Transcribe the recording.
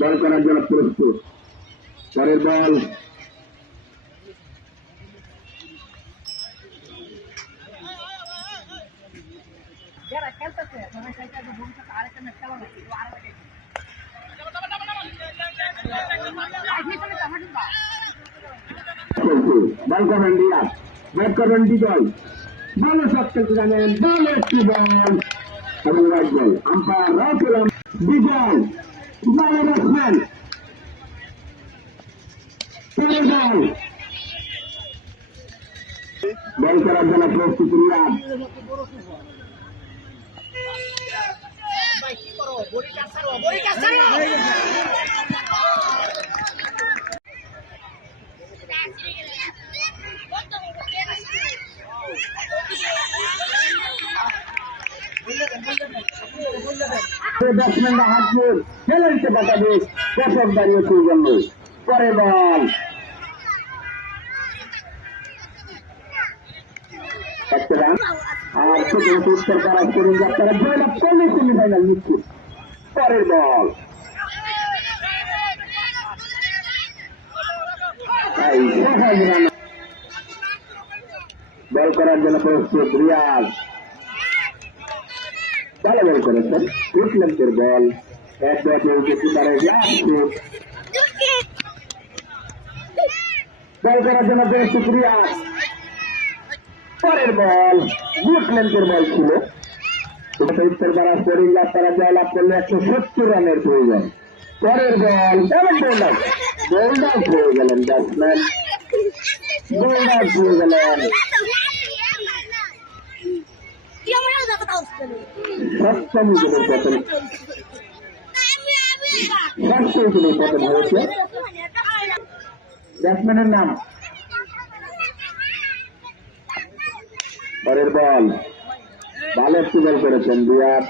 বল করার জন্য প্রস্তুত। পরের বল বল করেন রিয়াজ, ব্যাট করবেন বিজয়, বলে সব খেলতে জানেন, বল একটি বল এবং রাইট বল। আম্পায়ার রাউফুল বিজয়, বলে ব্যাটসম্যান, বল করার জন্য প্রস্তুত রিয়াজ। ব্যাটসম্যানরা হাত দিয়ে খেলেছে বাঁচাবে, দর্শক দাঁড়িয়েছে জন্য। পরে বল একটা রান আর ছোট উত্তর করা করেন যাত্রা জয়লাভ করলে সেমিফাইনাল নিশ্চিত। পরের বল বল করার জন্য প্রস্তুত রিয়াজ, ভালো বল করেছেন, লেন্থের বল, এক ব্যাটে উঠেছি পারে বল করার জন্য প্রস্তুত রিয়াজ। পরের বল গুড লেন্থের বল ছিল, উত্তর করা করেন যাত্রা জয়লাভ করলে 170 রানের প্রয়োজন। পরের বল এবং বোল্ড আউট হয়ে গেলেন ব্যাটসম্যান, বোল্ড আউট হয়ে গেলেন। সপ্তম উইকেটের পতন, ষষ্ঠ উইকেটের পতন হয়েছে। ব্যাটসম্যানের নাম পরের বল, ভালো একটি বল করেছেন রিয়াজ।